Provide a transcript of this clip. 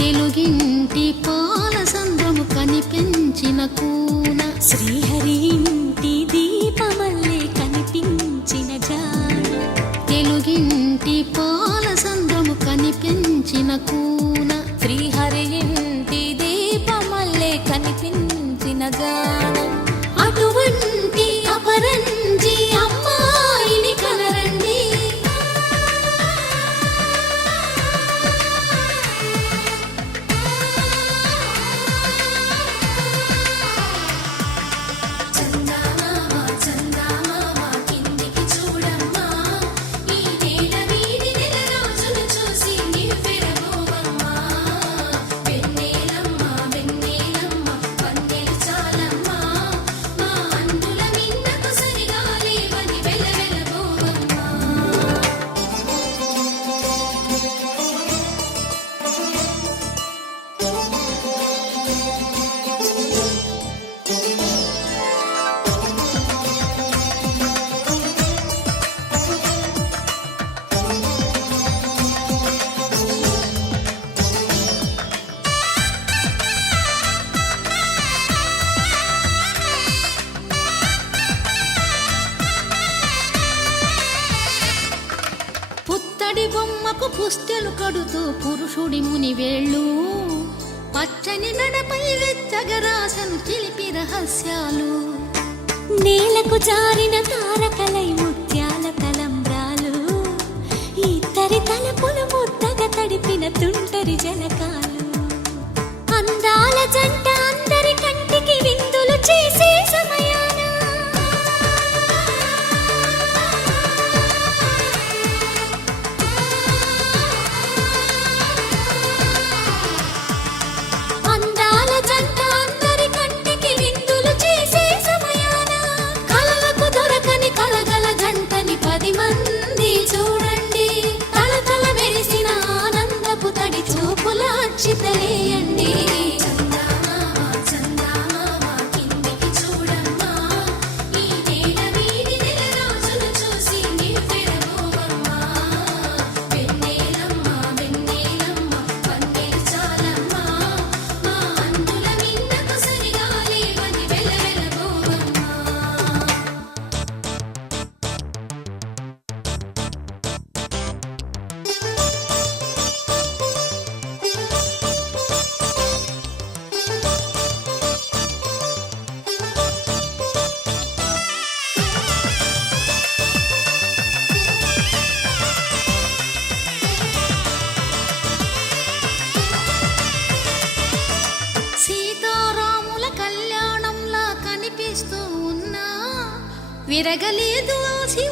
తెలుగింటి పాలసంద్రము కనిపించిన కూన శ్రీహరి ఇంటి దీపమల్లే కనిపించిన జాడ తెలుగింటి పాలసంద్రము కనిపించిన కూన శ్రీహరి ఇంటి దీపమల్లే కనిపించిన జాడ అటువంటి అపరంజి అమ్మాయిని కనరండి పుత్తడి బొమ్మకు పుస్తెలు కడుతూ పురుషుడి ముని వేళ్ళు పచ్చని నడపై వెచ్చగరాసను చిలిపి రహస్యాలు నేలకు జారిన తారకలై ముత్యాల తలంబ్రాలు ఇద్దరి తలపులు ముద్దగా తడిపిన తుంటరి జలకాలు అందాల జంట అందరి కంటికి విందులు చేసే సమయాన అందాల జంట అందరి కంటికి విందులు చేసే సమయాన కలలకు దొరకని కలగల జంటని 10 మంది చూడండి తలతల మెరిసిన ఆనందపు తడి చూపుల అచ్చితలేయండి సీతారాముల కళ్యాణంలా కనిపిస్తూ ఉన్నా విరగలేదు ఆ శివ